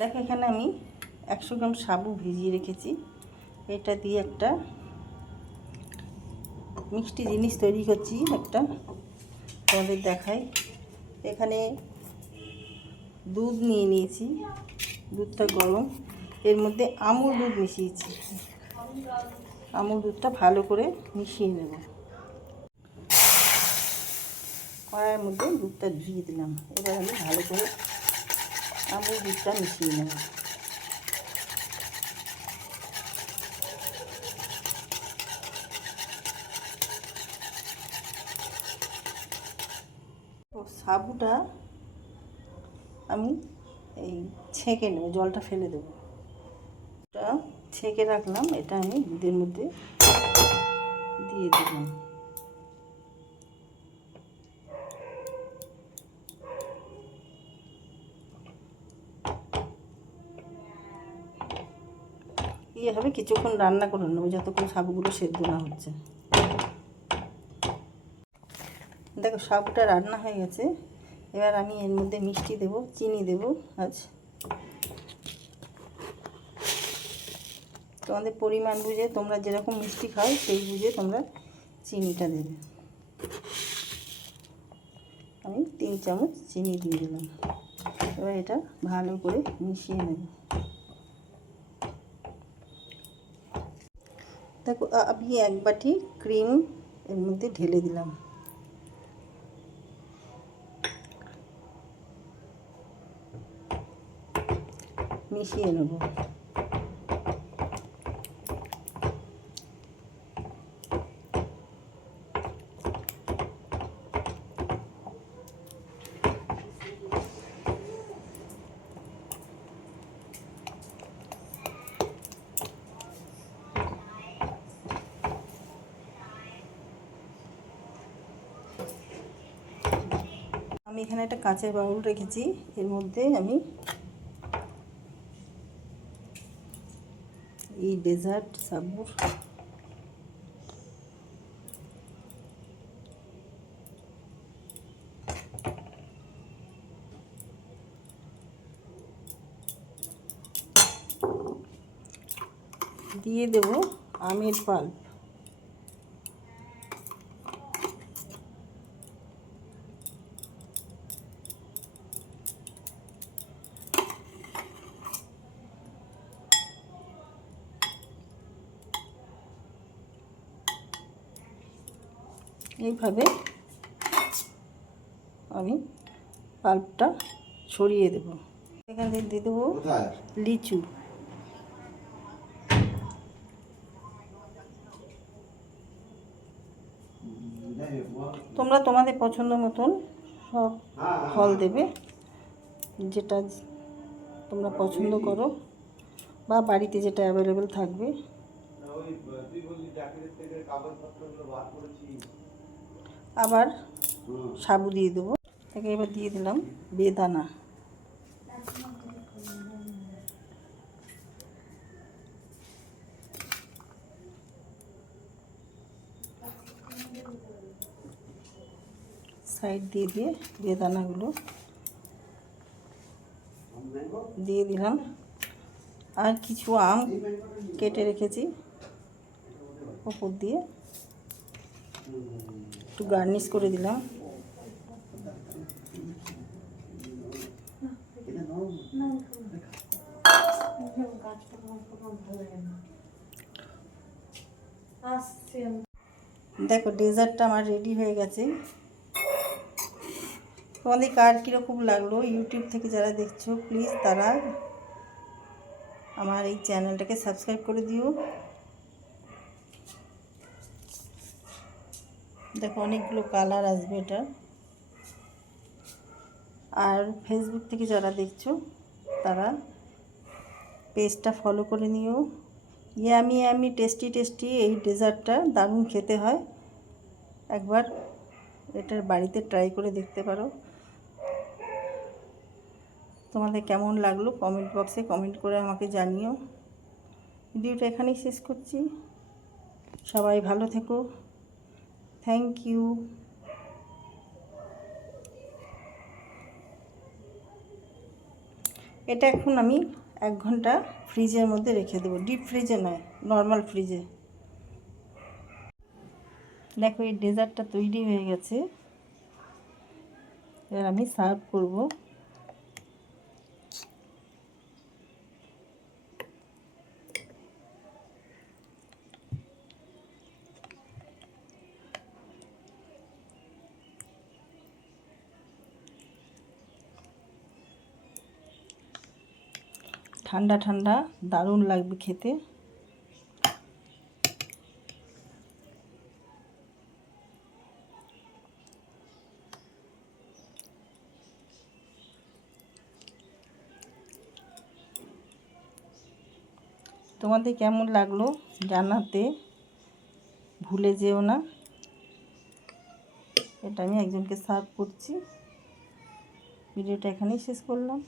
দেখো এখানে আমি 100 গ্রাম সাবু ভিজিয়ে রেখেছি। এটা দিয়ে একটা মিষ্টি জিনিস তৈরি করছি, একটা তোমাদের দেখাই। এখানে দুধ নিয়ে নিয়েছি, দুধটা গরম, এর মধ্যে আমুল দুধ মিশিয়েছি। আমুল দুধটা ভালো করে মিশিয়ে নেব। কড়াইয়ের মধ্যে দুধটা দিয়ে দিলাম। এবার আমি ভালো করে আমুল দুধটা মিশিয়ে নেব। সাবুটা আমি এই ছেঁকে নেব, জলটা ফেলে দেবো। এটা ছেঁকে রাখলাম, এটা আমি দুধের মধ্যে দিয়ে দিলাম। এইভাবে কিছুক্ষণ রান্না করে নেবো, যতক্ষণ সাবুগুলো সেদ্ধ না হচ্ছে। দেখো সাবুটা রান্না হয়ে গেছে। এবার আমি এর মধ্যে মিষ্টি দেব, চিনি দেব। আজ তোমাদের পরিমাণ বুঝে, তোমরা যেরকম মিষ্টি খাও সেই বুঝে তোমরা চিনিটা দেবে। আমি 3 চামচ চিনি দিয়ে দিলাম। এবার এটা ভালো করে মিশিয়ে নেব। দেখো আমি 1 বাটি ক্রিম এর মধ্যে ঢেলে দিলাম। মিশিয়ে নেব। আমি এখানে একটা কাঁচের বাউল রেখেছি, এর মধ্যে আমি এই ডেজার্ট সাবুর দিয়ে দেব আমের পাল্প। এইভাবে আমি পাল্পটা ছড়িয়ে দেব। এখান থেকে দিয়ে দেবো লিচু। তোমরা তোমাদের পছন্দ মতন সব ফল দেবে, যেটা তোমরা পছন্দ করো বা বাড়িতে যেটা অ্যাভেলেবেল থাকবে। আবার সাবু দিয়ে দেবো। তাকে এবার দিয়ে দিলাম বেদানা। সাইড দিয়ে বেদানাগুলো দিয়ে দিলাম। আর কিছু আম কেটে রেখেছি, ওপর দিয়ে একটু গার্নিশ করে দিলাম। দেখো ডেজার্টটা আমার রেডি হয়ে গেছে। তোমাদের কার কীরকম লাগলো, ইউটিউব থেকে যারা দেখছো প্লিজ তারা আমার এই চ্যানেলটাকে সাবস্ক্রাইব করে দিও। দেখো অনেকগুলো কালার আসবে এটা। আর ফেসবুক থেকে যারা দেখছো তারা পেজটা ফলো করে নিও। ইয়ামি ইয়ামি টেস্টি টেস্টি এই ডেজার্টটা দারুণ খেতে হয়। একবার এটা বাড়িতে ট্রাই করে দেখতে পারো। তোমাদের কেমন লাগলো কমেন্ট বক্সে কমেন্ট করে আমাকে জানিও। ভিডিওটা এখানেই শেষ করছি। সবাই ভালো থেকো। Thank you. এটা এখন আমি 1 ঘন্টা ফ্রিজের মধ্যে রেখে দেবো, ডিপ ফ্রিজে নয়, নর্মাল ফ্রিজে। দেখো এই ডেজার্টটা তৈরি হয়ে গেছে, এবার আমি সার্ভ করব। ঠান্ডা ঠান্ডা দারুণ লাগবে খেতে। তোমাদের কেমন লাগলো জানাতে ভুলে যেও না। এটা আমি একজনকে সার্ভ করছি। ভিডিওটা এখানেই শেষ করলাম।